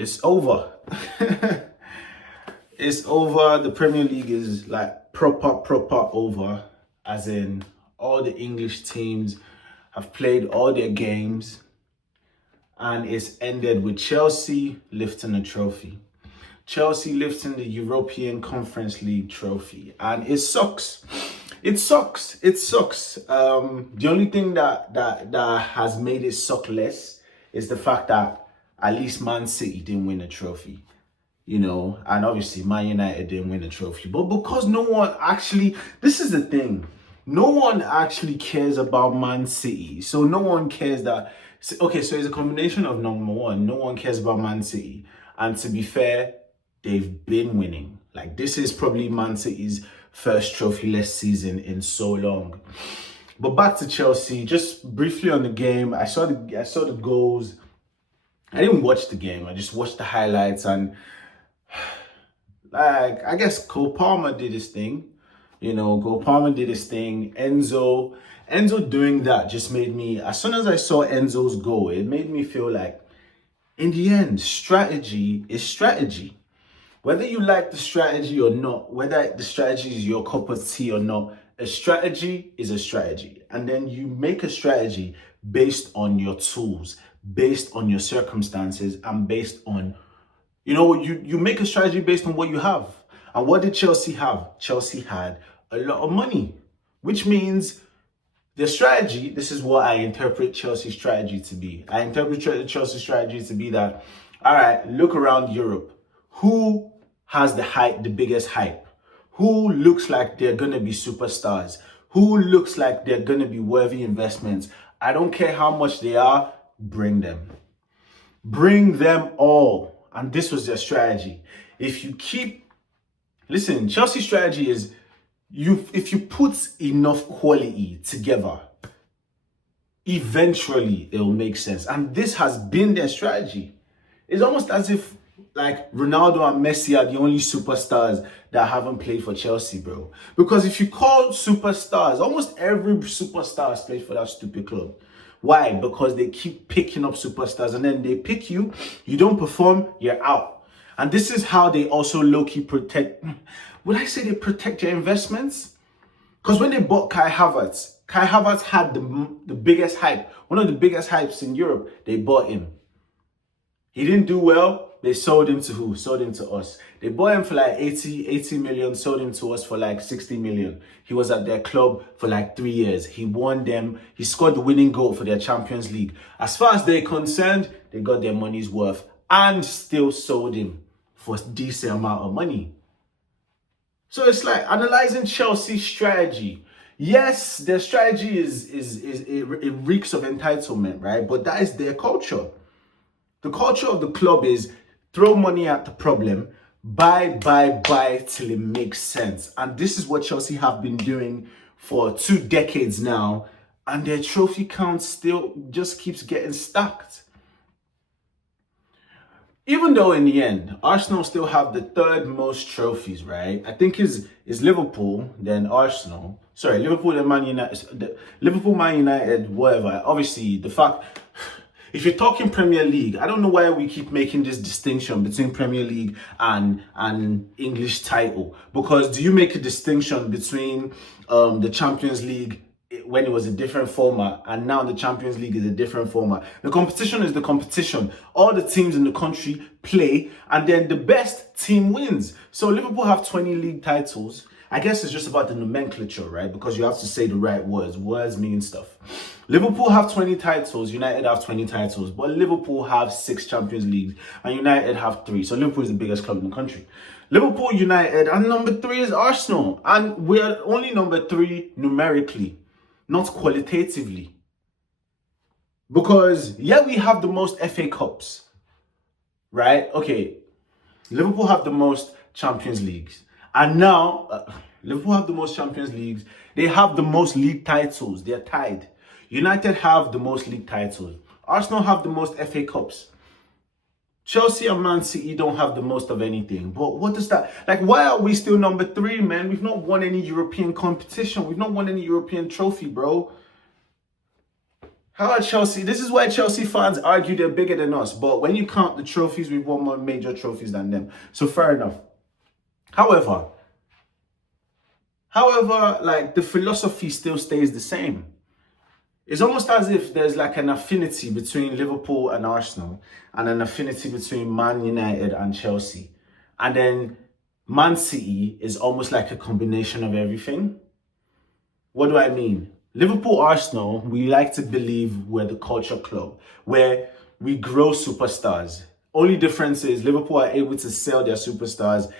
It's over. It's over. The Premier League is like proper over. As in, all the English teams have played all their games, and it's ended with Chelsea lifting a trophy. Chelsea lifting the European Conference League trophy, and it sucks. It sucks. It sucks. The only thing that has made it suck less is the fact that at least Man City didn't win a trophy, and obviously Man United didn't win a trophy. But because no one actually, this is the thing, no one actually cares about Man City. So no one cares that, okay, so it's a combination of number one, no one cares about Man City. And to be fair, they've been winning. Like, this is probably Man City's first trophy-less season in so long. But back to Chelsea, just briefly on the game. I saw the goals. I didn't watch the game. I just watched the highlights, and like, I guess Cole Palmer did his thing. Cole Palmer did his thing. Enzo doing that just made me, as soon as I saw Enzo's goal, it made me feel like, in the end, strategy is strategy. Whether you like the strategy or not, whether the strategy is your cup of tea or not, a strategy is a strategy. And then you make a strategy based on your tools, based on your circumstances, and based on, you make a strategy based on what you have. And what did Chelsea have? Chelsea had a lot of money, which means the strategy, this is what I interpret Chelsea's strategy to be. I interpret Chelsea's strategy to be that, all right, look around Europe. Who has the biggest hype? Who looks like they're going to be superstars? Who looks like they're going to be worthy investments? I don't care how much they are, bring them. Bring them all. And this was their strategy. Listen, Chelsea's strategy is, if you put enough quality together, eventually it'll make sense. And this has been their strategy. It's almost as if like Ronaldo and Messi are the only superstars that haven't played for Chelsea, bro. Because if you call superstars, almost every superstar has played for that stupid club. Why? Because they keep picking up superstars, and then they pick you, you don't perform, you're out. And this is how they also low-key protect, would I say they protect their investments? Because when they bought Kai Havertz had the biggest hype, one of the biggest hypes in Europe. They bought him. He didn't do well. They sold him to who? Sold him to us. They bought him for like 80 million, sold him to us for like 60 million. He was at their club for like 3 years. He won them. He scored the winning goal for their Champions League. As far as they're concerned, they got their money's worth and still sold him for a decent amount of money. So it's like analyzing Chelsea's strategy. Yes, their strategy it reeks of entitlement, right? But that is their culture. The culture of the club is throw money at the problem, buy till it makes sense. And this is what Chelsea have been doing for 2 decades now. And their trophy count still just keeps getting stacked. Even though in the end, Arsenal still have the 3rd most trophies, right? I think is Liverpool, then Arsenal. Sorry, Liverpool, then Man United. Liverpool, Man United, whatever. Obviously, the fact, if you're talking Premier League, I don't know why we keep making this distinction between Premier League and English title. Because do you make a distinction between the Champions League when it was a different format, and now the Champions League is a different format? The competition is the competition. All the teams in the country play, and then the best team wins. So Liverpool have 20 league titles. I guess it's just about the nomenclature, right? Because you have to say the right words. Words mean stuff. Liverpool have 20 titles, United have 20 titles, but Liverpool have 6 Champions Leagues, and United have 3. So Liverpool is the biggest club in the country. Liverpool, United, and number 3 is Arsenal. And we're only number 3 numerically, not qualitatively. Because, yeah, we have the most FA Cups, right? Okay, Liverpool have the most Champions Leagues. And now, Liverpool have the most Champions Leagues. They have the most league titles. They're tied. United have the most league titles. Arsenal have the most FA Cups. Chelsea and Man City don't have the most of anything. But what does that... Like, why are we still number 3, man? We've not won any European competition. We've not won any European trophy, bro. How are Chelsea? This is why Chelsea fans argue they're bigger than us. But when you count the trophies, we've won more major trophies than them. So fair enough. However, like the philosophy still stays the same. It's almost as if there's like an affinity between Liverpool and Arsenal and an affinity between Man United and Chelsea. And then Man City is almost like a combination of everything. What do I mean? Liverpool, Arsenal, we like to believe we're the culture club where we grow superstars. Only difference is Liverpool are able to sell their superstars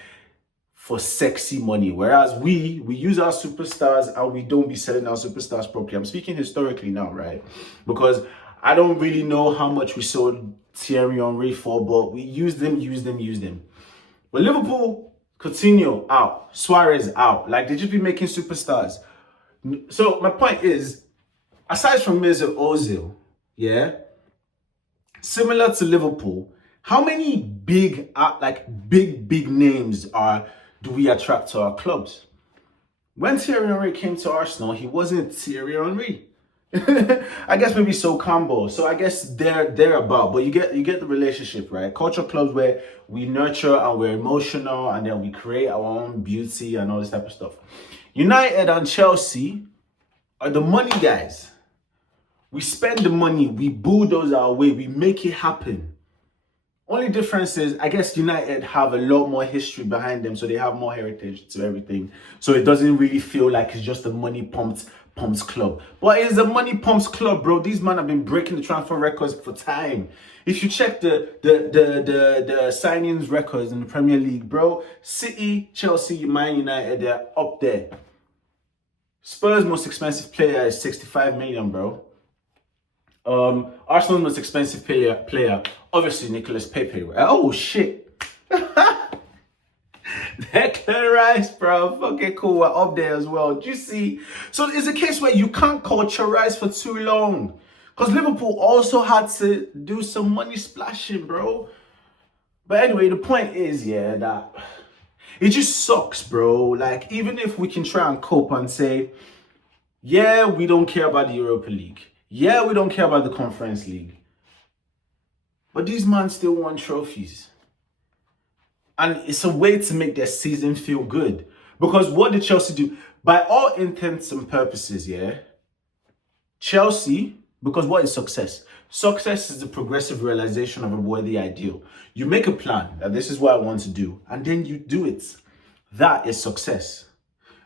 for sexy money, whereas we use our superstars and we don't be selling our superstars properly. I'm speaking historically now, right? Because I don't really know how much we sold Thierry Henry for, but we use them. But Liverpool, Coutinho out, Suarez out. Like, they just be making superstars. So my point is, aside from Mesut Ozil, yeah, similar to Liverpool, how many big names do we attract to our clubs? When Thierry Henry came to Arsenal, he wasn't Thierry Henry. I guess maybe Sol Campbell. So I guess they're about, but you get the relationship, right? Culture clubs where we nurture and we're emotional and then we create our own beauty and all this type of stuff. United and Chelsea are the money guys. We spend the money, we bulldoze our way, we make it happen. Only difference is, I guess United have a lot more history behind them, so they have more heritage to everything. So it doesn't really feel like it's just a money pumps club. But it's a money pumps club, bro. These men have been breaking the transfer records for time. If you check the signings records in the Premier League, bro, City, Chelsea, Man United, they're up there. Spurs' most expensive player is 65 million, bro. Arsenal's most expensive player, obviously Nicolas Pepe. Oh shit. Declan Rice, bro. Okay, cool. We're up there as well. Do you see? So it's a case where you can't culture Rice for too long. Because Liverpool also had to do some money splashing, bro. But anyway, the point is, yeah, that it just sucks, bro. Like, even if we can try and cope and say, yeah, we don't care about the Europa League. Yeah, we don't care about the Conference League. But these men still won trophies. And it's a way to make their season feel good. Because what did Chelsea do? By all intents and purposes, yeah, Chelsea, because what is success? Success is the progressive realization of a worthy ideal. You make a plan that this is what I want to do, and then you do it. That is success.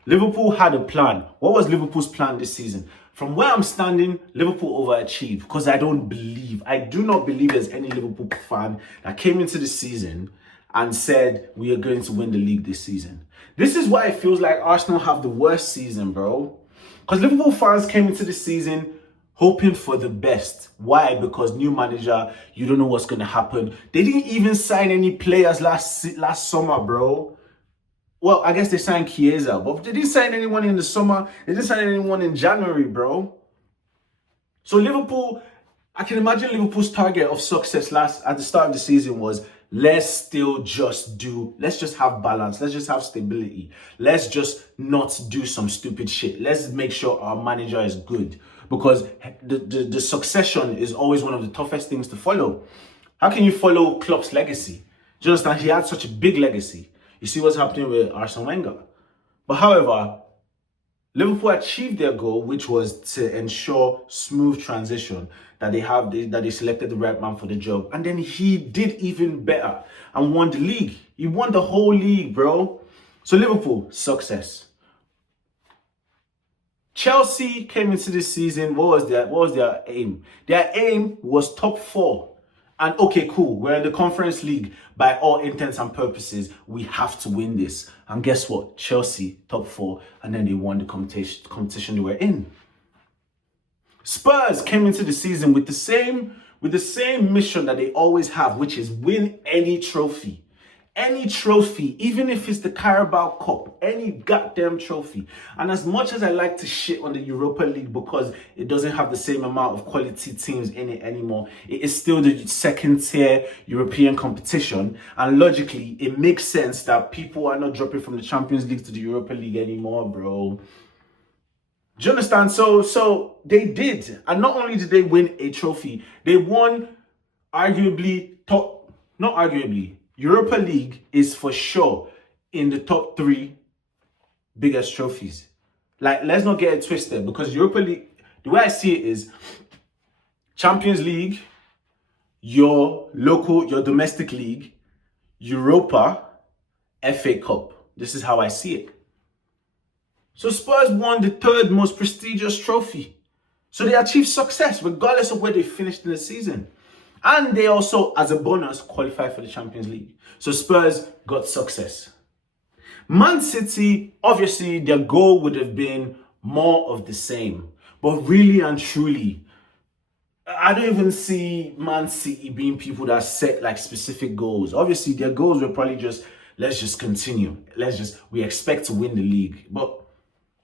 Liverpool had a plan. What was Liverpool's plan this season? From where I'm standing, Liverpool overachieved because I do not believe there's any Liverpool fan that came into the season and said we are going to win the league this season. This is why it feels like Arsenal have the worst season, bro. Because Liverpool fans came into the season hoping for the best. Why? Because new manager, you don't know what's going to happen. They didn't even sign any players last summer, bro. Well, I guess they signed Chiesa, but they didn't sign anyone in the summer. They didn't sign anyone in January, bro. So Liverpool, I can imagine Liverpool's target of success at the start of the season was, let's just have balance. Let's just have stability. Let's just not do some stupid shit. Let's make sure our manager is good. Because the succession is always one of the toughest things to follow. How can you follow Klopp's legacy? Do you understand? He had such a big legacy. You see what's happening with Arsene Wenger. But however, Liverpool achieved their goal, which was to ensure smooth transition, that they selected the right man for the job. And then he did even better and won the league. He won the whole league, bro. So Liverpool, success. Chelsea came into this season, what was their aim? Their aim was top 4. And okay, cool, we're in the Conference League. By all intents and purposes, we have to win this. And guess what? Chelsea, top 4, and then they won the competition they were in. Spurs came into the season with the same mission that they always have, which is win any trophy. Any trophy, even if it's the Carabao Cup, any goddamn trophy. And as much as I like to shit on the Europa League because it doesn't have the same amount of quality teams in it anymore, it is still the second tier European competition. And logically, it makes sense that people are not dropping from the Champions League to the Europa League anymore, bro. Do you understand? So they did. And not only did they win a trophy, they won arguably top, not arguably, Europa League is for sure in the top three biggest trophies. Like, let's not get it twisted, because Europa League, the way I see it is Champions League, your local, your domestic league, Europa, FA Cup. This is how I see it. So Spurs won the third most prestigious trophy. So they achieved success regardless of where they finished in the season. And they also, as a bonus, qualified for the Champions League. So Spurs got success. Man City, obviously, their goal would have been more of the same. But really and truly, I don't even see Man City being people that set like specific goals. Obviously, their goals were probably just, let's just continue. We expect to win the league. But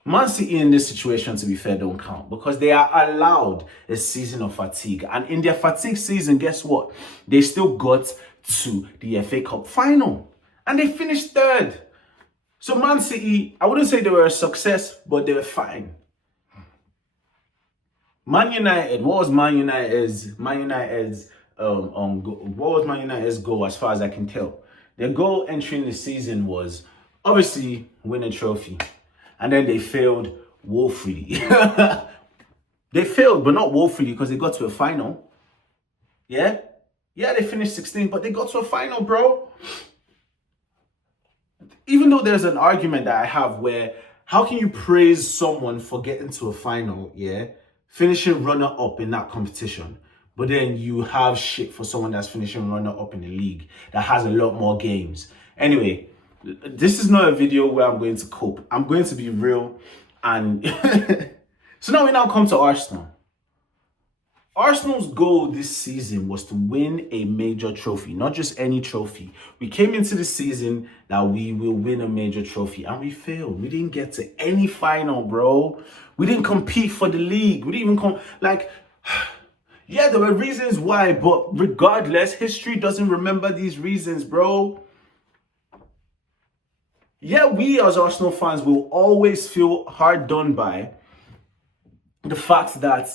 Man City in this situation, to be fair, don't count because they are allowed a season of fatigue. And in their fatigue season, guess what? They still got to the FA Cup final. And they finished third. So Man City, I wouldn't say they were a success, but they were fine. Man United, what was Man United's goal as far as I can tell? Their goal entering the season was obviously win a trophy. And then they failed woefully. They failed, but not woefully, because they got to a final. Yeah? Yeah, they finished 16th, but they got to a final, bro. Even though there's an argument that I have where, how can you praise someone for getting to a final, yeah? Finishing runner-up in that competition, but then you have shit for someone that's finishing runner-up in the league that has a lot more games. Anyway, this is not a video where I'm going to cope. I'm going to be real. And so now we come to Arsenal. Arsenal's goal this season was to win a major trophy, not just any trophy. We came into the season that we will win a major trophy, and we failed. We didn't get to any final, bro. We didn't compete for the league. We didn't even yeah, there were reasons why, but regardless, history doesn't remember these reasons, bro. Yeah, we as Arsenal fans will always feel hard done by the fact that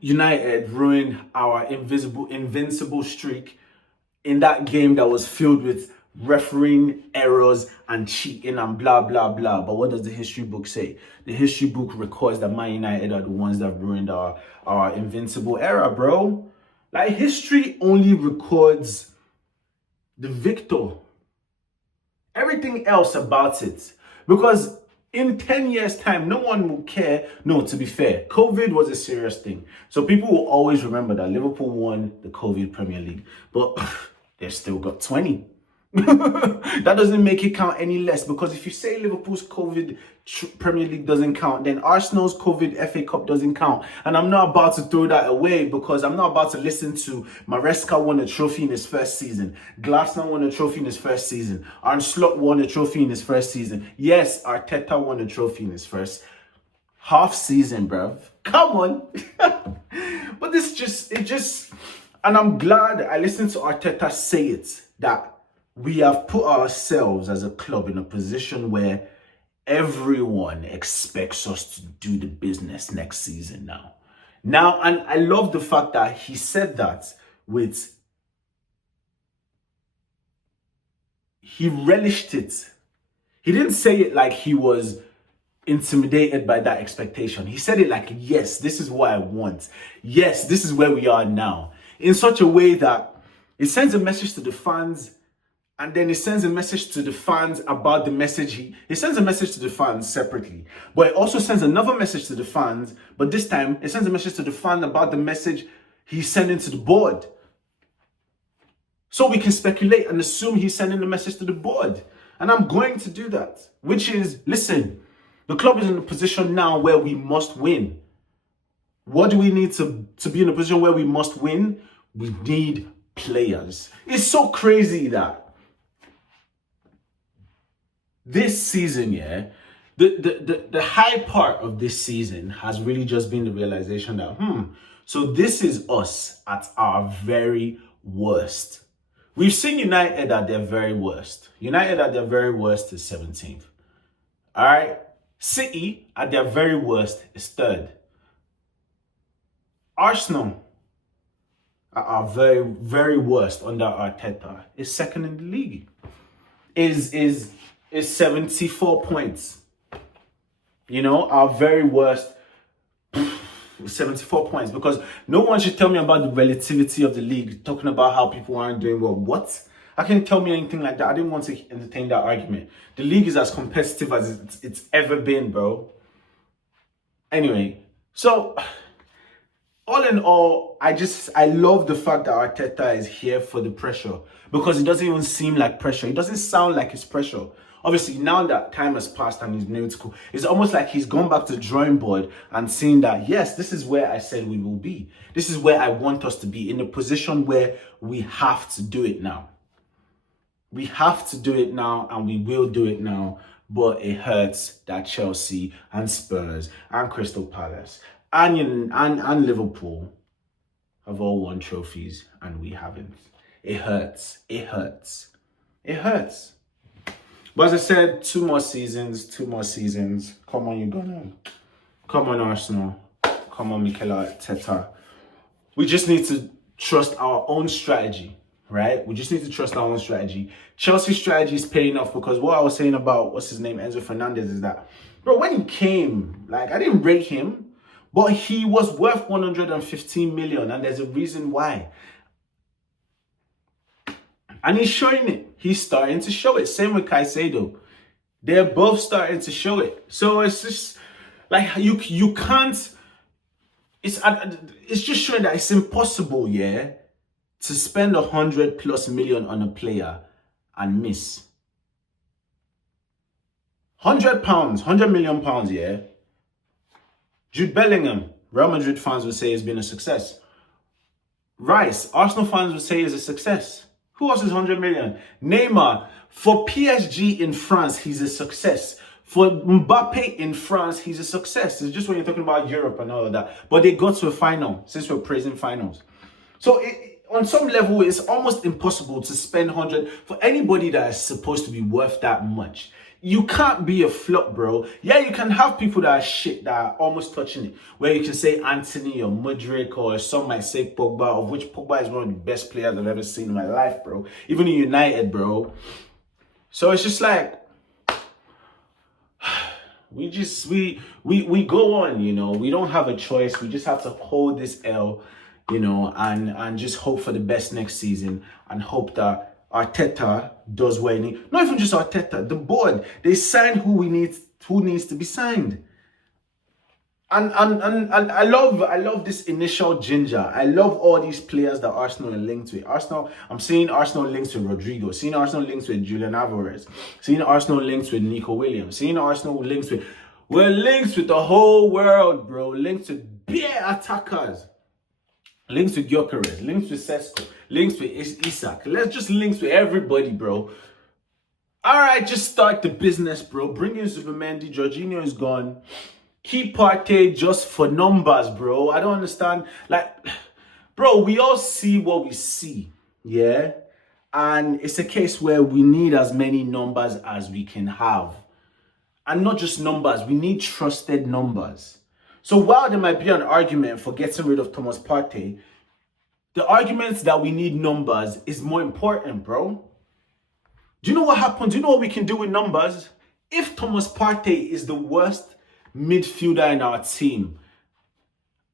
United ruined our invincible streak in that game that was filled with refereeing errors and cheating and blah, blah, blah. But what does the history book say? The history book records that Man United are the ones that ruined our invincible era, bro. Like, history only records the victor. Everything else about it. Because in 10 years' time, no one will care. No, to be fair, COVID was a serious thing. So people will always remember that Liverpool won the COVID Premier League. But they've still got 20. That doesn't make it count any less. Because if you say Liverpool's COVID Premier League doesn't count, then Arsenal's COVID FA Cup doesn't count. And I'm not about to throw that away, because I'm not about to listen to Maresca won a trophy in his first season. Glasner won a trophy in his first season. Arne Slot won a trophy in his first season. Yes, Arteta won a trophy in his first half season, bruv. Come on. But and I'm glad I listened to Arteta say it, that we have put ourselves as a club in a position where everyone expects us to do the business next season now. And I love the fact that he said that he relished it. He didn't say it like he was intimidated by that expectation. He said it like, yes, this is what I want. Yes, this is where we are now. In such a way that it sends a message to the fans. And then he sends a message to the fans about the message. He sends a message to the fans separately. But it also sends another message to the fans. But this time, it sends a message to the fan about the message he's sending to the board. So we can speculate and assume he's sending a message to the board. And I'm going to do that. Which is, listen, the club is in a position now where we must win. What do we need to be in a position where we must win? We need players. It's so crazy that this season, yeah, the high part of this season has really just been the realization that, so this is us at our very worst. We've seen United at their very worst. United at their very worst is 17th. All right? City, at their very worst, is third. Arsenal, at our very, very worst under Arteta, is second in the league. Is 74 points. You know, our very worst 74 points, because no one should tell me about the relativity of the league, talking about how people aren't doing well. What? I can't tell me anything like that. I didn't want to entertain that argument. The league is as competitive as it's ever been, bro. Anyway, so all in all, I love the fact that Arteta is here for the pressure, because it doesn't even seem like pressure. It doesn't sound like it's pressure. Obviously, now that time has passed and he's been able to go, it's almost like he's gone back to the drawing board and saying that, yes, this is where I said we will be. This is where I want us to be, in a position where we have to do it now. We have to do it now, and we will do it now. But it hurts that Chelsea and Spurs and Crystal Palace and Liverpool have all won trophies and we haven't. It hurts. It hurts. It hurts. But as I said, 2 more seasons. Come on, you're gonna. Come on, Arsenal. Come on, Mikel Arteta. We just need to trust our own strategy, right? We just need to trust our own strategy. Chelsea's strategy is paying off, because what I was saying about, what's his name, Enzo Fernandez, is that, bro, when he came, like, I didn't rate him, but he was worth 115 million, and there's a reason why. And he's showing it. He's starting to show it. Same with Caicedo. They're both starting to show it. So it's just like you can't. It's just showing that it's impossible, yeah, to spend 100+ million on a player and miss. £100, £100 million, yeah. Jude Bellingham, Real Madrid fans would say has been a success. Rice, Arsenal fans would say is a success. Who else is 100 million? Neymar. For PSG in France, he's a success. For Mbappe in France, he's a success. It's just when you're talking about Europe and all of that. But they got to a final, since we're praising finals. So on some level, it's almost impossible to spend 100 for anybody that is supposed to be worth that much. You can't be a flop, bro. Yeah, you can have people that are shit, that are almost touching it, where you can say Anthony or Mudryk, or some might say Pogba, of which Pogba is one of the best players I've ever seen in my life, bro. Even in United, bro. So it's just like, we go on, you know. We don't have a choice. We just have to hold this L, you know, and just hope for the best next season, and hope that Arteta does what he needs. Not even just Arteta, the board. They sign who needs to be signed. And I love this initial ginger. I love all these players that Arsenal are linked with. I'm seeing Arsenal linked with Rodrigo, seeing Arsenal linked with Julian Alvarez, seeing Arsenal linked with Nico Williams, seeing Arsenal linked with, we're linked with the whole world, bro. Linked with bare attackers. Links with Gyökeres, links with Sesko, links with Isak. Let's just links with everybody, bro. All right, just start the business, bro. Bring in Zubimendi. Jorginho is gone. Keep Partey just for numbers, bro. I don't understand. Like, bro, we all see what we see, yeah? And it's a case where we need as many numbers as we can have. And not just numbers, we need trusted numbers. So while there might be an argument for getting rid of Thomas Partey, the argument that we need numbers is more important, bro. Do you know what happens? Do you know what we can do with numbers? If Thomas Partey is the worst midfielder in our team,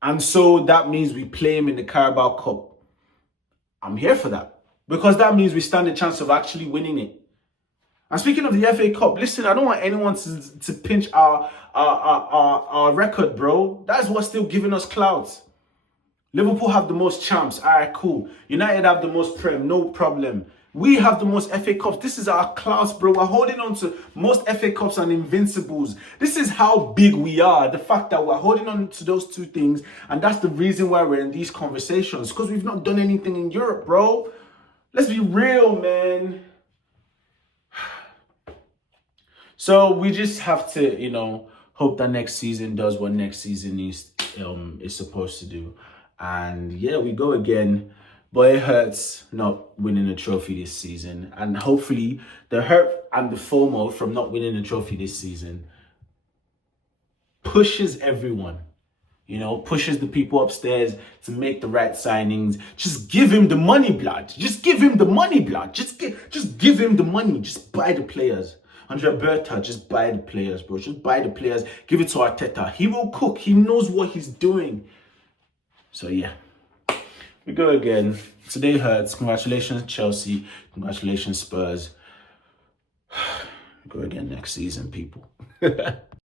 and so that means we play him in the Carabao Cup, I'm here for that. Because that means we stand a chance of actually winning it. And speaking of the FA Cup, listen, I don't want anyone to pinch our record, bro. That's what's still giving us clouds. Liverpool have the most champs. All right, cool. United have the most Prem. No problem. We have the most FA Cups. This is our class, bro. We're holding on to most FA Cups and Invincibles. This is how big we are. The fact that we're holding on to those two things. And that's the reason why we're in these conversations. Because we've not done anything in Europe, bro. Let's be real, man. So we just have to, you know, hope that next season does what next season is supposed to do. And yeah, we go again. But it hurts not winning a trophy this season. And hopefully the hurt and the FOMO from not winning a trophy this season pushes everyone. Pushes the people upstairs to make the right signings. Just give him the money, blood. Just give him the money, blood. Just give him the money. Just buy the players. Andre Berta, just buy the players, bro. Just buy the players. Give it to Arteta. He will cook. He knows what he's doing. So yeah, we go again. Today hurts. Congratulations, Chelsea. Congratulations, Spurs. We go again next season, people.